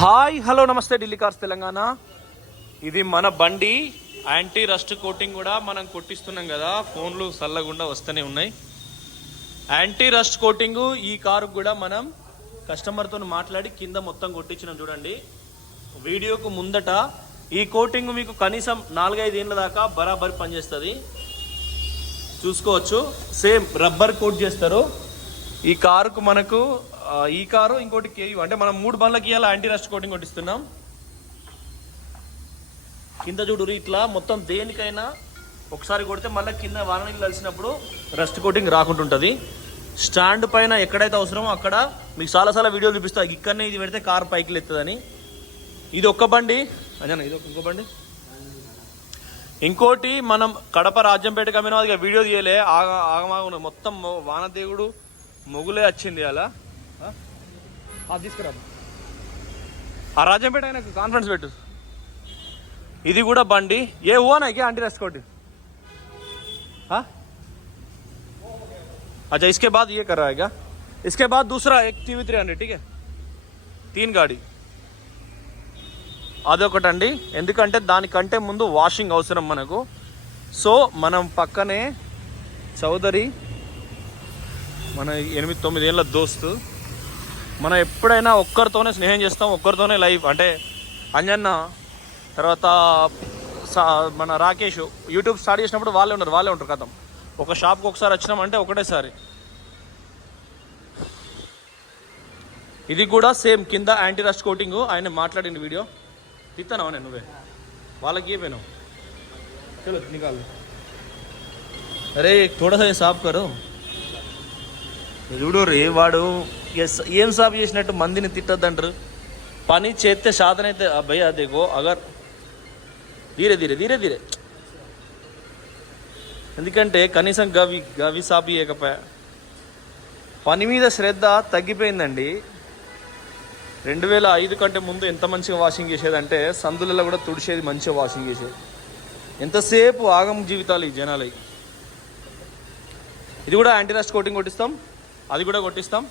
Hi hello నమస్తే Delhi cars Telangana. ఇది మన బండి యాంటీ రస్ట్ కోటింగ్ కూడా మనం కొట్టిస్తున్నాం కదా. ఫోన్లు చల్లకుండా వస్తూనే ఉన్నాయి. యాంటీ రస్ట్ కోటింగ్ ఈ కారు కూడా మనం కస్టమర్తో మాట్లాడి కింద మొత్తం కొట్టించినాం. చూడండి వీడియోకు ముందట ఈ కోటింగ్ మీకు కనీసం 4-5 ఏళ్ళ దాకా బరాబర్ పనిచేస్తుంది. చూసుకోవచ్చు, సేమ్ రబ్బర్ కోట్ చేస్తారు ఈ కారుకు. మనకు ఈ కారు ఇంకోటి కేయూ అంటే మనం 3 బండ్లకి ఇవాళ యాంటీ రస్ట్ కోటింగ్ కొట్టిస్తున్నాం. కింద చూడు ఇట్లా మొత్తం దేనికైనా ఒకసారి కొడితే మళ్ళీ కింద వాన నీళ్ళు కలిసినప్పుడు రస్ట్ కోటింగ్ రాకుంటుంటుంది. స్టాండ్ పైన ఎక్కడైతే అవసరమో అక్కడ మీకు చాలా వీడియోలు చూపిస్తా. ఇక్కడనే ఇది పెడితే కారు పైకి లేస్తుందని. ఇది ఒక్క బండి అజనా, ఇది ఇంకో బండి. ఇంకోటి మనం కడప రాజ్యంపేట కమ్మిన అది వీడియో తీయలే, ఆగమాగా మొత్తం వానదేవుడు మొగులే వచ్చింది అలా. తీసుకురా ఆ రాజ్యంపేట ఆయనకు కాన్ఫరెన్స్ పెట్టు. ఇది కూడా బండి ఏ ఓనా क्या आंटी रस्ट कोटिंग? हाँ अच्छा, इसके बाद ये कर रहा है क्या? इसके बाद दूसरा एक TV 300, ठीक है, 3 गाड़ी అదొకటండి. ఎందుకంటే దానికంటే ముందు వాషింగ్ అవసరం మనకు. సో మనం పక్కనే చౌదరి మన 8-9 ఏళ్ళ దోస్తు. మనం ఎప్పుడైనా ఒక్కరితోనే స్నేహం చేస్తాం, ఒక్కరితోనే లైఫ్. అంటే అంజన్న తర్వాత మన రాకేష్ యూట్యూబ్ స్టార్ట్ చేసినప్పుడు వాళ్ళే ఉంటారు కథం. ఒక షాప్కి ఒకసారి వచ్చినామంటే ఒకటేసారి. ఇది కూడా సేమ్ కింద యాంటీ రస్ట్ కోటింగ్. ఆయన మాట్లాడిన వీడియో తీస్తానావు నేను, నువ్వే వాళ్ళకి ఏ పోయినావు. చలో నికాల్. అరే థోడా సా సాఫ్ కరు. చూడు రే వాడు ఏం సాఫ్ చేసినట్టు మందిని తిట్టద్దంటారు. పని చేస్తే శాతనైతే భయ్యా దేగో అగర్ ధీరే ధీరే ధీరే ధీరే. ఎందుకంటే కనీసం గవి సాఫ్ చేయకపోయా. పని మీద శ్రద్ధ తగ్గిపోయిందండి. 2005 కంటే ముందు ఎంత మంచిగా వాషింగ్ చేసేదంటే సందులలో కూడా తుడిచేది, మంచిగా వాషింగ్ చేసేది. ఎంతసేపు ఆగం జీవితాలు ఈ జనాలకి. ఇది కూడా యాంటీ రస్ట్ కోటింగ్ కొట్టిస్తాం, అది కూడా కొట్టిస్తాం.